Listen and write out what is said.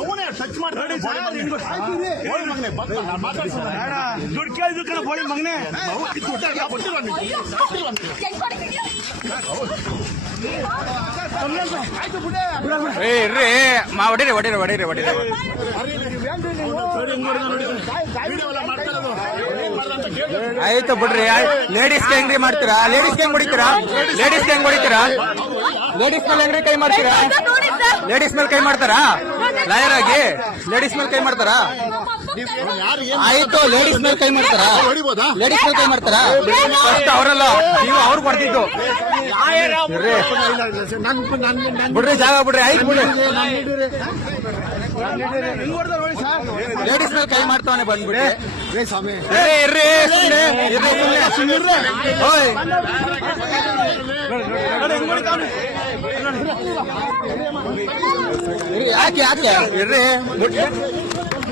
ಅವನೇ ಟಚ್ ಮಾಡ್ತಾರೆ ದುಡ್ಡು ಕೇಳಿದ್ರು ಕಣ ಬೋಳಿ ಮಗನೇ ಹೊಡಿರಿ ಹೊಡಿರಿ ಹೊಡಿರಿ ಹೊಡಿರಿ ಆಯ್ತು ಬಿಡ್ರಿ. ಲೇಡೀಸ್ಗೆ ಹೆಂಗ್ರಿ ಮಾಡ್ತೀರಾ? ಲೇಡೀಸ್ಗೆ ಹೆಂಗ್ ಹೊಡಿತೀರಾ? ಲೇಡೀಸ್ಗೆ ಹೆಂಗ್ ಹೊಡಿತೀರಾ? ಲೇಡೀಸ್ ಮೇಲೆ ಹೆಂಗ್ರಿ ಕೈ ಮಾಡ್ತೀರಾ? ಲೇಡೀಸ್ ಮೇಲೆ ಕೈ ಮಾಡ್ತಾರಾ? ಲಾಯರ್ ಆಗಿ ಲೇಡೀಸ್ ಮೇಲೆ ಕೈ ಮಾಡ್ತಾರಾ? ಆಯ್ತು, ಲೇಡೀಸ್ ಮೇಲೆ ಕೈ ಮಾಡ್ತಾರಾ? ಲೇಡೀಸ್ ಮೇಲೆ ಕೈ ಮಾಡ್ತಾರಾ? ಫಸ್ಟ್ ಅವರಲ್ಲ, ನೀವು ಅವ್ರು ಕೊಡ್ತಿದ್ದು ಬಿಡ್ರಿ, ಜಾಗ ಬಿಡ್ರಿ. ಆಯ್ತು ಬಿಡ್ರಿ, ಲೇಡೀಸ್ ಮೇಲೆ ಕೈ ಮಾಡ್ತಾವನೆ ಬಂದ್ಬಿಡಿ. ಯಾಕೆ ಯಾಕೆ ಇರ್ರಿ